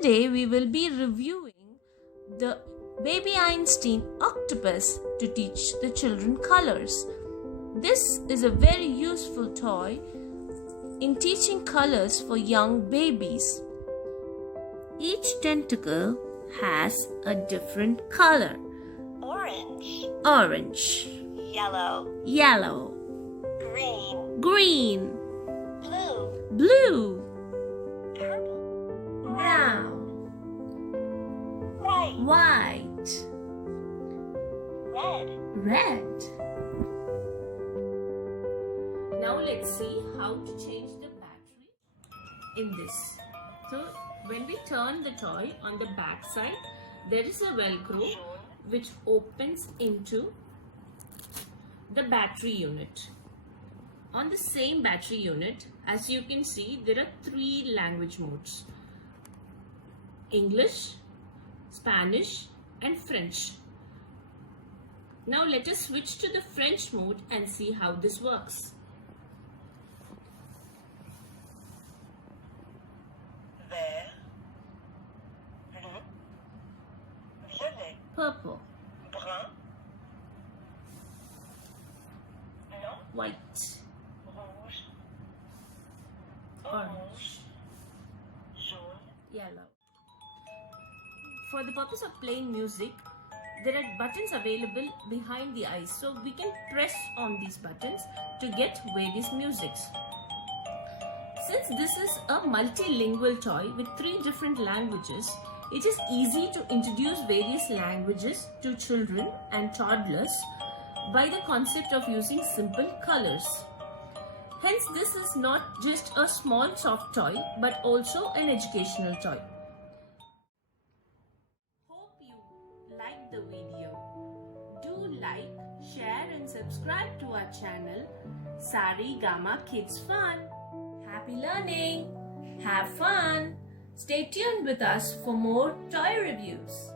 Today we will be reviewing the Baby Einstein Octopus to teach the children colors. This is a very useful toy in teaching colors for young babies. Each tentacle has a different color. Orange, yellow, green, blue, brown, white, red. Now let's see how to change the battery in this. So when we turn the toy on the back side, there is a velcro which opens into the battery unit. On the same battery unit, as you can see, there are 3 language modes: English, Spanish and French. Now let us switch to the French mode and see how this works. Purple, white, orange, yellow. For the purpose of playing music, there are buttons available behind the eyes, so we can press on these buttons to get various musics. Since this is a multilingual toy with 3 different languages, it is easy to introduce various languages to children and toddlers by the concept of using simple colors. Hence, this is not just a small soft toy but also an educational toy. Hope you liked the video. Do like, share and subscribe to our channel Sari Gama Kids Fun. Happy learning! Have fun! Stay tuned with us for more toy reviews.